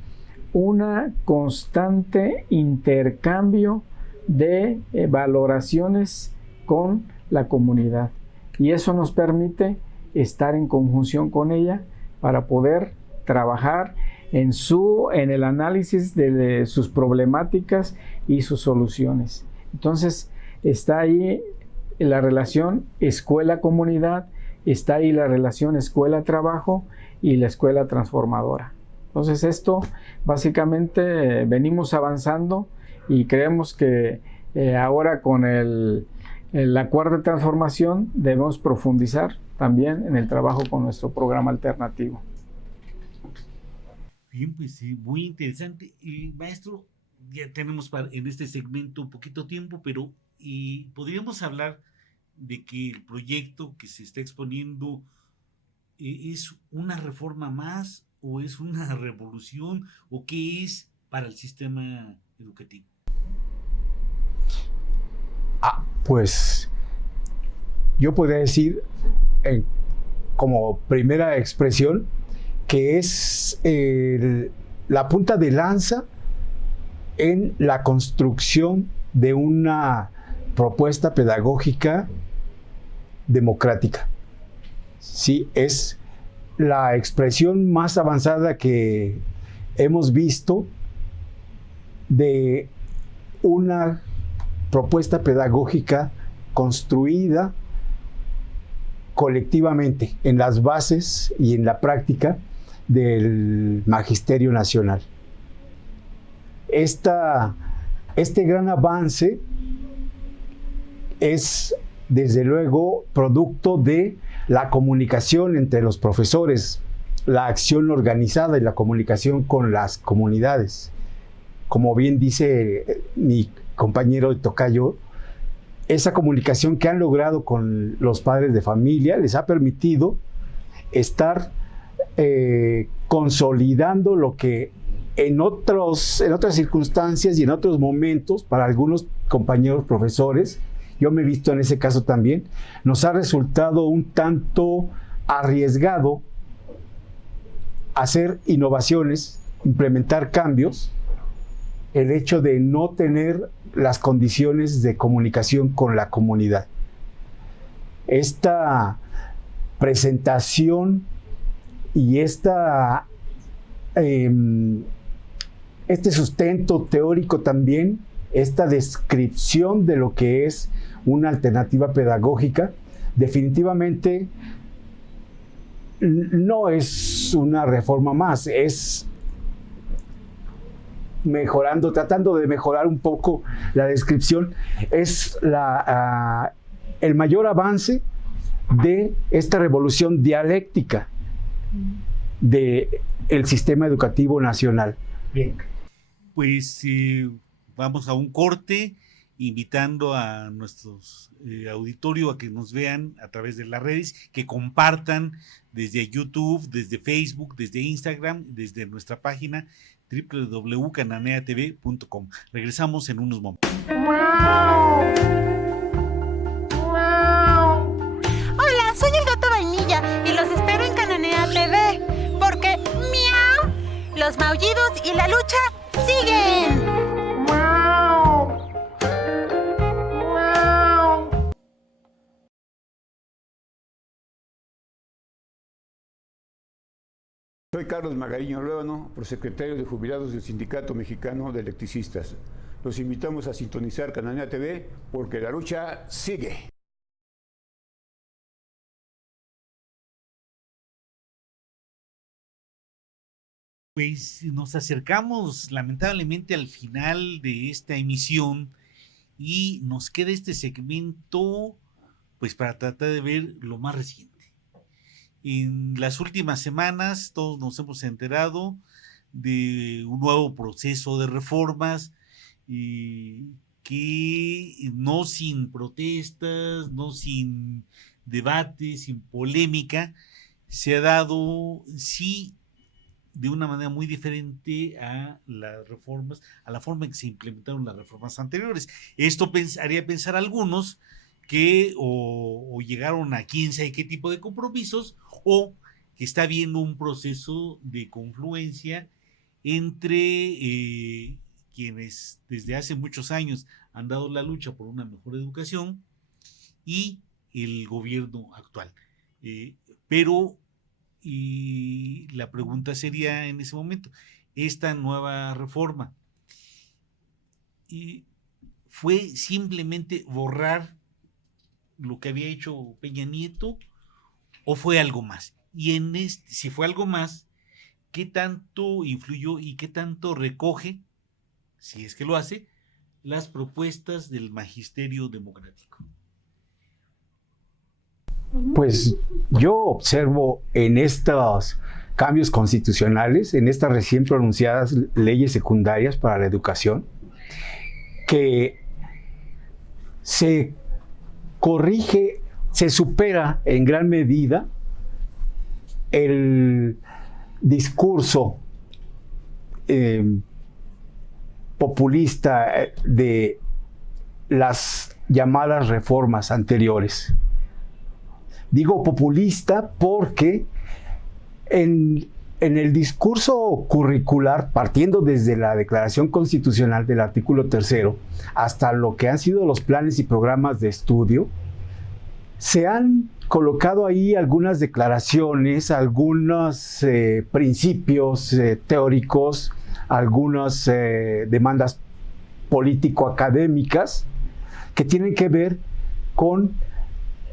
una constante intercambio de valoraciones con la comunidad. Y eso nos permite estar en conjunción con ella para poder trabajar en el análisis de sus problemáticas y sus soluciones. Entonces, está ahí la relación escuela-comunidad, está ahí la relación escuela-trabajo y la escuela transformadora. Entonces, esto básicamente venimos avanzando y creemos que ahora con la cuarta transformación debemos profundizar también en el trabajo con nuestro programa alternativo. Bien, pues sí, muy interesante. Y maestro, ya tenemos en este segmento un poquito tiempo, pero podríamos hablar de que el proyecto que se está exponiendo es una reforma más, o es una revolución, o qué es para el sistema educativo. Pues yo podría decir como primera expresión que es la punta de lanza en la construcción de una propuesta pedagógica democrática. Sí, es la expresión más avanzada que hemos visto de una propuesta pedagógica construida colectivamente en las bases y en la práctica del Magisterio Nacional. Este gran avance es, desde luego, producto de la comunicación entre los profesores, la acción organizada y la comunicación con las comunidades. Como bien dice mi compañero tocayo, esa comunicación que han logrado con los padres de familia les ha permitido estar consolidando lo que en otras circunstancias y en otros momentos, para algunos compañeros profesores, yo me he visto en ese caso también, nos ha resultado un tanto arriesgado hacer innovaciones, implementar cambios, el hecho de no tener las condiciones de comunicación con la comunidad. Esta presentación y este sustento teórico también, esta descripción de lo que es una alternativa pedagógica, definitivamente no es una reforma más, es mejorando, tratando de mejorar un poco la descripción, es el mayor avance de esta revolución dialéctica del sistema educativo nacional. Bien, pues vamos a un corte, invitando a nuestros auditorio a que nos vean a través de las redes, que compartan desde YouTube, desde Facebook, desde Instagram, desde nuestra página www.cananeatv.com. Regresamos en unos momentos. Hola, soy el gato Vainilla y los espero en Cananea TV, porque ¡miau! Los maullidos y la lucha siguen. Soy Carlos Magariño Luévano, prosecretario de Jubilados del Sindicato Mexicano de Electricistas. Los invitamos a sintonizar Cananea TV porque la lucha sigue. Pues nos acercamos lamentablemente al final de esta emisión y nos queda este segmento pues para tratar de ver lo más reciente. En las últimas semanas todos nos hemos enterado de un nuevo proceso de reformas que no sin protestas, no sin debate, sin polémica, se ha dado, sí, de una manera muy diferente a las reformas, a la forma en que se implementaron las reformas anteriores. Esto haría pensar a algunos que o llegaron a quién sabe qué tipo de compromisos, o que está habiendo un proceso de confluencia entre quienes desde hace muchos años han dado la lucha por una mejor educación y el gobierno actual. Pero la pregunta sería en ese momento, esta nueva reforma fue simplemente borrar lo que había hecho Peña Nieto, o fue algo más, y si fue algo más, ¿qué tanto influyó y qué tanto recoge, si es que lo hace, las propuestas del magisterio democrático? Pues yo observo en estos cambios constitucionales, en estas recién pronunciadas leyes secundarias para la educación, que se corrige, se supera en gran medida el discurso populista de las llamadas reformas anteriores. Digo populista porque en el discurso curricular, partiendo desde la Declaración Constitucional del artículo 3 hasta lo que han sido los planes y programas de estudio, se han colocado ahí algunas declaraciones, algunos principios teóricos, algunas demandas político-académicas que tienen que ver con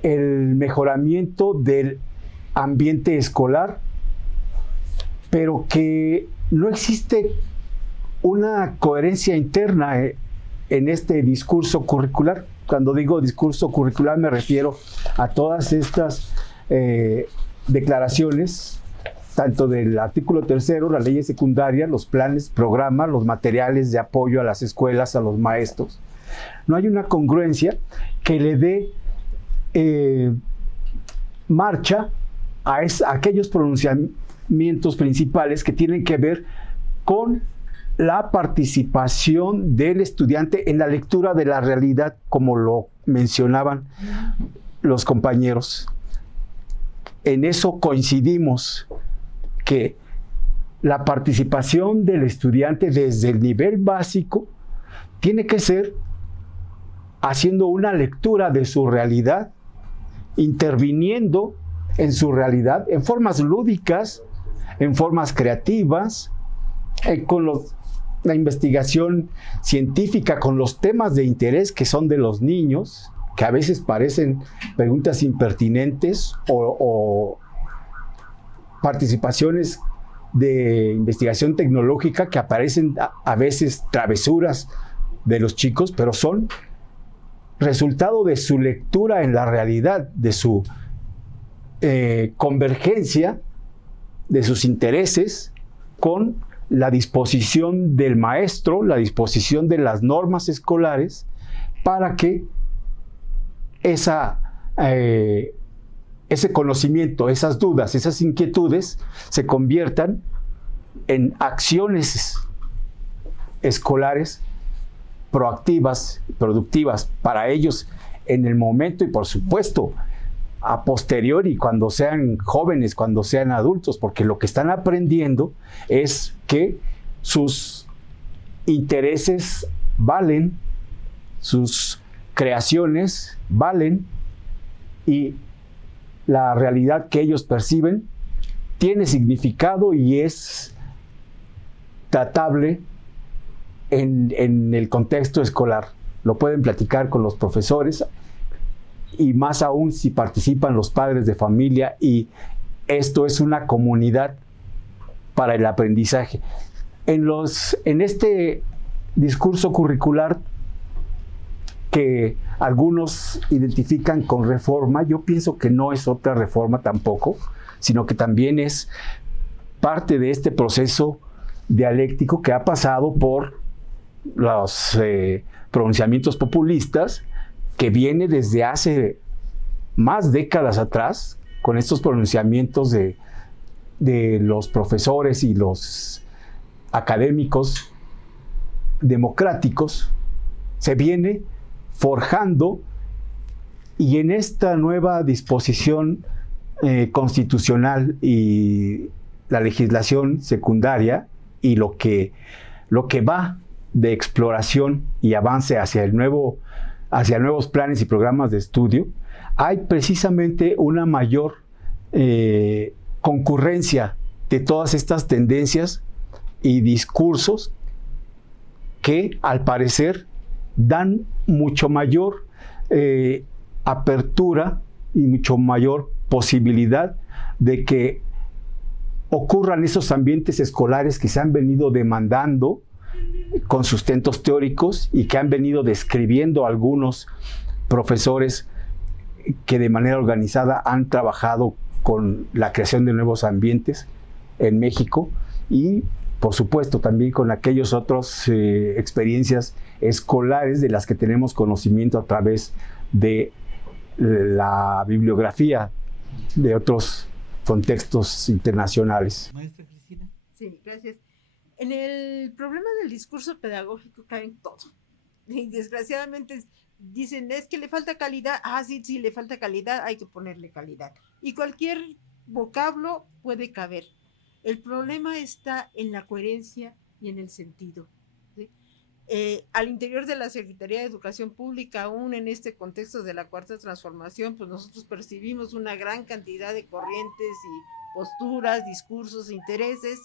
el mejoramiento del ambiente escolar, pero que no existe una coherencia interna en este discurso curricular. Cuando digo discurso curricular me refiero a todas estas declaraciones, tanto del artículo 3, las leyes secundarias, los planes, programas, los materiales de apoyo a las escuelas, a los maestros. No hay una congruencia que le dé marcha a aquellos pronunciamientos principales que tienen que ver con la participación del estudiante en la lectura de la realidad, como lo mencionaban los compañeros. En eso coincidimos, que la participación del estudiante desde el nivel básico tiene que ser haciendo una lectura de su realidad, interviniendo en su realidad en formas lúdicas, en formas creativas, con la investigación científica, con los temas de interés que son de los niños, que a veces parecen preguntas impertinentes o participaciones de investigación tecnológica que aparecen a veces travesuras de los chicos, pero son resultado de su lectura en la realidad, de su convergencia de sus intereses con la disposición del maestro, la disposición de las normas escolares, para que ese conocimiento, esas dudas, esas inquietudes se conviertan en acciones escolares proactivas, productivas para ellos en el momento y, por supuesto, a posteriori, cuando sean jóvenes, cuando sean adultos, porque lo que están aprendiendo es que sus intereses valen, sus creaciones valen, y la realidad que ellos perciben tiene significado y es tratable en el contexto escolar. Lo pueden platicar con los profesores, y más aún si participan los padres de familia, y esto es una comunidad para el aprendizaje. En este discurso curricular que algunos identifican con reforma, yo pienso que no es otra reforma tampoco, sino que también es parte de este proceso dialéctico que ha pasado por los pronunciamientos populistas, que viene desde hace más décadas atrás, con estos pronunciamientos de los profesores y los académicos democráticos, se viene forjando, y en esta nueva disposición constitucional y la legislación secundaria y lo que va de exploración y avance hacia nuevos planes y programas de estudio, hay precisamente una mayor concurrencia de todas estas tendencias y discursos que al parecer dan mucho mayor apertura y mucho mayor posibilidad de que ocurran esos ambientes escolares que se han venido demandando con sustentos teóricos y que han venido describiendo algunos profesores que de manera organizada han trabajado con la creación de nuevos ambientes en México, y por supuesto también con aquellas otras experiencias escolares de las que tenemos conocimiento a través de la bibliografía de otros contextos internacionales. Maestra Cristina. Sí, gracias. En el problema del discurso pedagógico caen todo. Y desgraciadamente dicen, es que le falta calidad. Ah, sí, le falta calidad, hay que ponerle calidad. Y cualquier vocablo puede caber. El problema está en la coherencia y en el sentido, ¿sí? Al interior de la Secretaría de Educación Pública, aún en este contexto de la Cuarta Transformación, pues nosotros percibimos una gran cantidad de corrientes y posturas, discursos, intereses,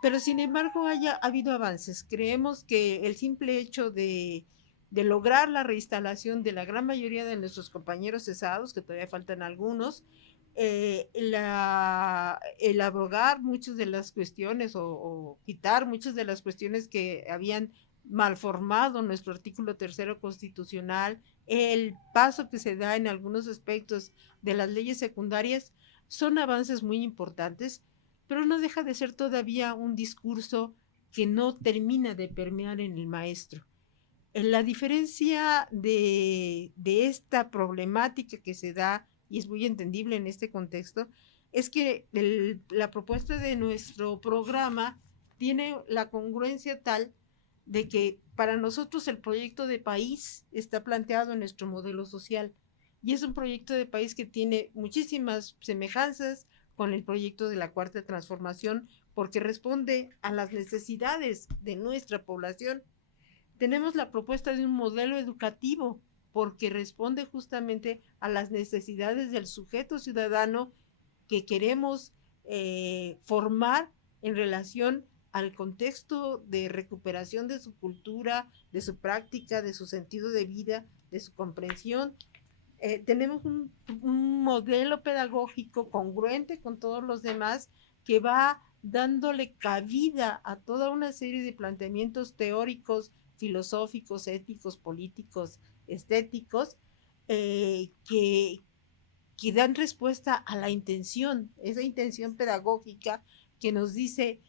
pero sin embargo ha habido avances. Creemos que el simple hecho de lograr la reinstalación de la gran mayoría de nuestros compañeros cesados, que todavía faltan algunos, el abrogar muchas de las cuestiones o quitar muchas de las cuestiones que habían malformado nuestro artículo 3 constitucional, el paso que se da en algunos aspectos de las leyes secundarias, son avances muy importantes, pero no deja de ser todavía un discurso que no termina de permear en el maestro. La diferencia de esta problemática que se da, y es muy entendible en este contexto, es que la propuesta de nuestro programa tiene la congruencia tal de que para nosotros el proyecto de país está planteado en nuestro modelo social, y es un proyecto de país que tiene muchísimas semejanzas con el proyecto de la Cuarta Transformación, porque responde a las necesidades de nuestra población. Tenemos la propuesta de un modelo educativo, porque responde justamente a las necesidades del sujeto ciudadano que queremos formar en relación al contexto de recuperación de su cultura, de su práctica, de su sentido de vida, de su comprensión. Tenemos un modelo pedagógico congruente con todos los demás que va dándole cabida a toda una serie de planteamientos teóricos, filosóficos, éticos, políticos, estéticos, que dan respuesta a la intención, esa intención pedagógica que nos dice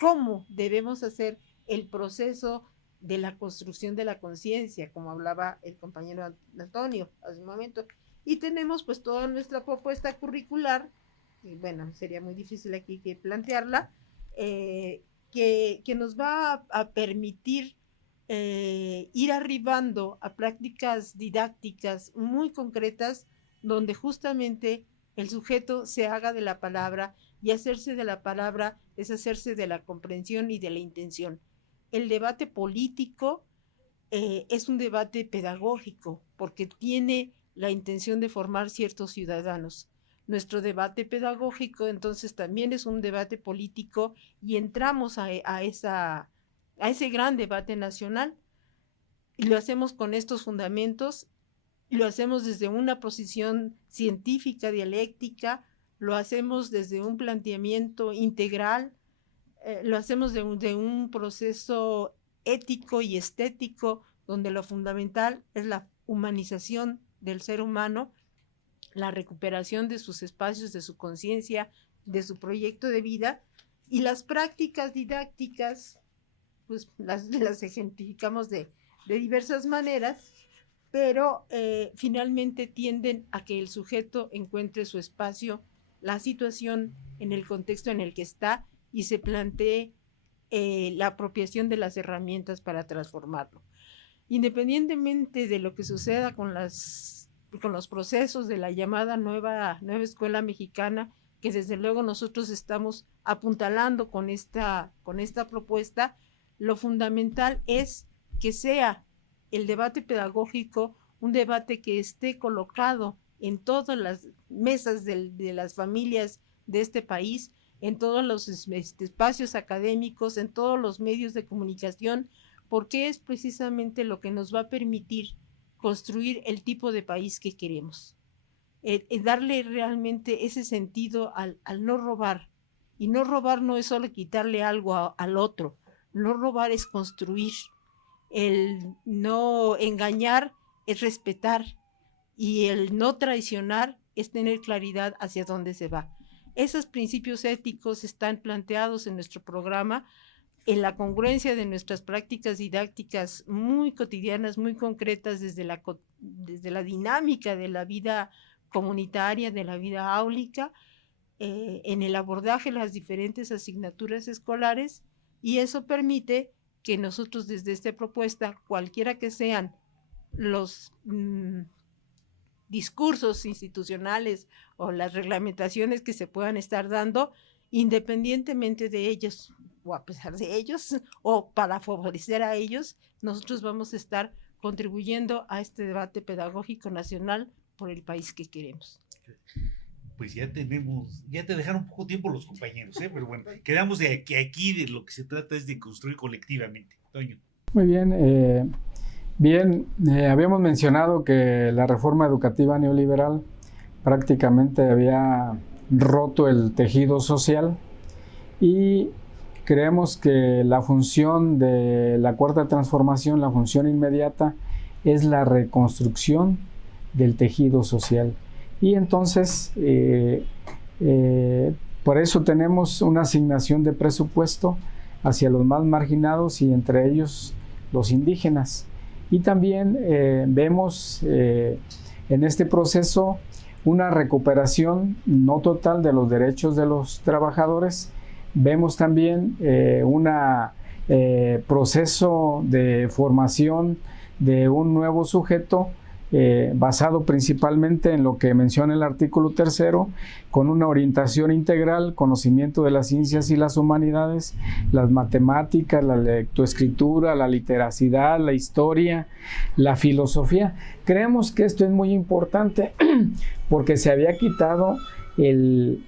cómo debemos hacer el proceso de la construcción de la conciencia, como hablaba el compañero Antonio hace un momento. Y tenemos pues toda nuestra propuesta curricular, y bueno, sería muy difícil aquí que plantearla, que nos va a permitir ir arribando a prácticas didácticas muy concretas, donde justamente el sujeto se haga de la palabra, y hacerse de la palabra es hacerse de la comprensión y de la intención. El debate político es un debate pedagógico, porque tiene la intención de formar ciertos ciudadanos. Nuestro debate pedagógico entonces también es un debate político, y entramos a ese gran debate nacional, y lo hacemos con estos fundamentos, lo hacemos desde una posición científica, dialéctica, lo hacemos desde un planteamiento integral, lo hacemos de un proceso ético y estético, donde lo fundamental es la humanización del ser humano, la recuperación de sus espacios, de su conciencia, de su proyecto de vida, y las prácticas didácticas pues las ejemplificamos de diversas maneras, pero finalmente tienden a que el sujeto encuentre su espacio, la situación en el contexto en el que está y se plantee la apropiación de las herramientas para transformarlo. Independientemente de lo que suceda con los procesos de la llamada nueva escuela mexicana, que desde luego nosotros estamos apuntalando con esta propuesta, lo fundamental es que sea el debate pedagógico un debate que esté colocado en todas las mesas de las familias de este país, en todos los espacios académicos, en todos los medios de comunicación, porque es precisamente lo que nos va a permitir construir el tipo de país que queremos. Darle realmente ese sentido al no robar. Y no robar no es solo quitarle algo al otro. No robar es construir. El no engañar es respetar. Y el no traicionar es tener claridad hacia dónde se va. Esos principios éticos están planteados en nuestro programa, en la congruencia de nuestras prácticas didácticas muy cotidianas, muy concretas, desde la dinámica de la vida comunitaria, de la vida áulica, en el abordaje de las diferentes asignaturas escolares, y eso permite que nosotros desde esta propuesta, cualquiera que sean los discursos institucionales o las reglamentaciones que se puedan estar dando, independientemente de ellos o a pesar de ellos o para favorecer a ellos, nosotros vamos a estar contribuyendo a este debate pedagógico nacional por el país que queremos. Pues ya te dejaron poco tiempo los compañeros, pero bueno, quedamos de que aquí de lo que se trata es de construir colectivamente. Toño. Muy bien, habíamos mencionado que la reforma educativa neoliberal prácticamente había roto el tejido social y creemos que la función de la cuarta transformación, la función inmediata, es la reconstrucción del tejido social. Y entonces, por eso tenemos una asignación de presupuesto hacia los más marginados y entre ellos los indígenas. Y también vemos en este proceso una recuperación no total de los derechos de los trabajadores. Vemos también un proceso de formación de un nuevo sujeto basado principalmente en lo que menciona el artículo 3, con una orientación integral, conocimiento de las ciencias y las humanidades, las matemáticas, la lectoescritura, la literacidad, la historia, la filosofía. Creemos que esto es muy importante porque se había quitado el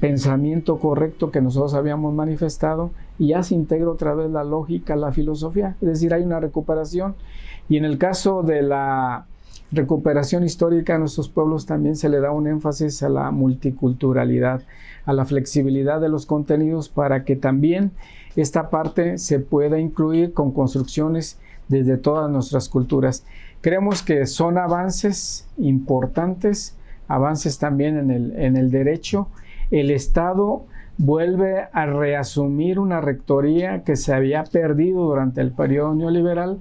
pensamiento correcto que nosotros habíamos manifestado y ya se integra otra vez la lógica, la filosofía, es decir, hay una recuperación. Y en el caso de la recuperación histórica de nuestros pueblos también se le da un énfasis a la multiculturalidad, a la flexibilidad de los contenidos para que también esta parte se pueda incluir con construcciones desde todas nuestras culturas. Creemos que son avances importantes, avances también en el derecho. El Estado vuelve a reasumir una rectoría que se había perdido durante el periodo neoliberal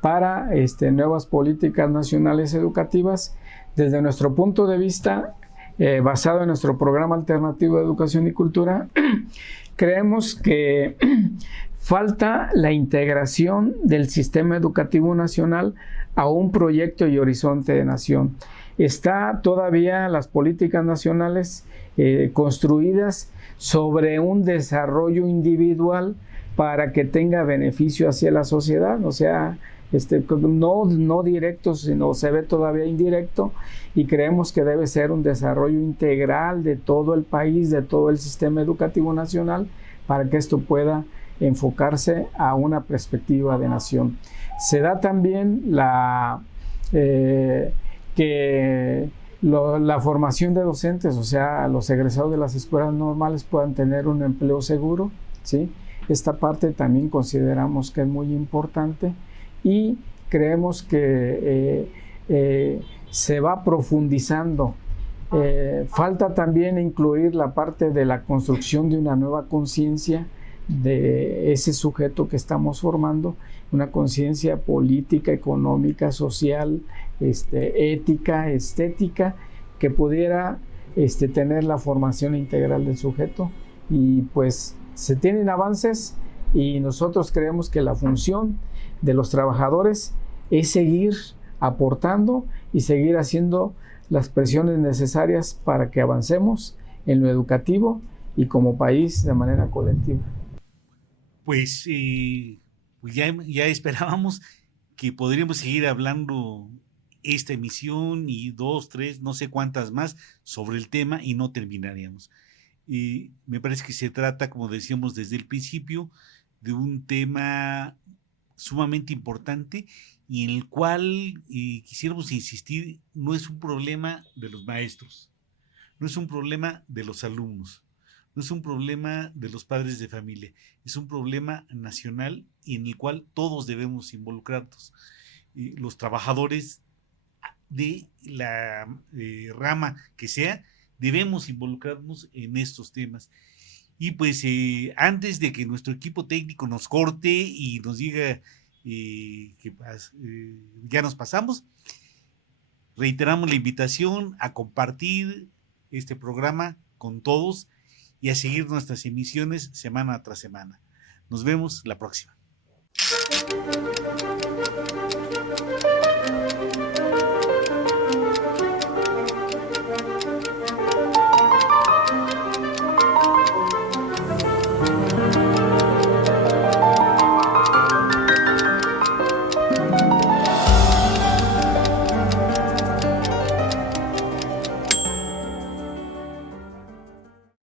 para nuevas políticas nacionales educativas. Desde nuestro punto de vista, basado en nuestro programa alternativo de educación y cultura, creemos que falta la integración del sistema educativo nacional a un proyecto y horizonte de nación. Está todavía las políticas nacionales construidas sobre un desarrollo individual para que tenga beneficio hacia la sociedad, o sea, no directo, sino se ve todavía indirecto, y creemos que debe ser un desarrollo integral de todo el país, de todo el sistema educativo nacional, para que esto pueda enfocarse a una perspectiva de nación. Se da también la formación de docentes, o sea, los egresados de las escuelas normales puedan tener un empleo seguro, ¿sí? Esta parte también consideramos que es muy importante y creemos que se va profundizando. Falta también incluir la parte de la construcción de una nueva conciencia de ese sujeto que estamos formando, una conciencia política, económica, social, ética, estética, que pudiera tener la formación integral del sujeto. Y pues se tienen avances y nosotros creemos que la función de los trabajadores es seguir aportando y seguir haciendo las presiones necesarias para que avancemos en lo educativo y como país de manera colectiva. Pues, pues ya esperábamos que podríamos seguir hablando esta emisión y 2, 3, no sé cuántas más sobre el tema y no terminaríamos. Me parece que se trata, como decíamos desde el principio, de un tema sumamente importante y en el cual quisiéramos insistir, no es un problema de los maestros, no es un problema de los alumnos, no es un problema de los padres de familia, es un problema nacional y en el cual todos debemos involucrarnos. Los trabajadores de la rama que sea, debemos involucrarnos en estos temas. Y pues antes de que nuestro equipo técnico nos corte y nos diga que ya nos pasamos, reiteramos la invitación a compartir este programa con todos y a seguir nuestras emisiones semana tras semana. Nos vemos la próxima.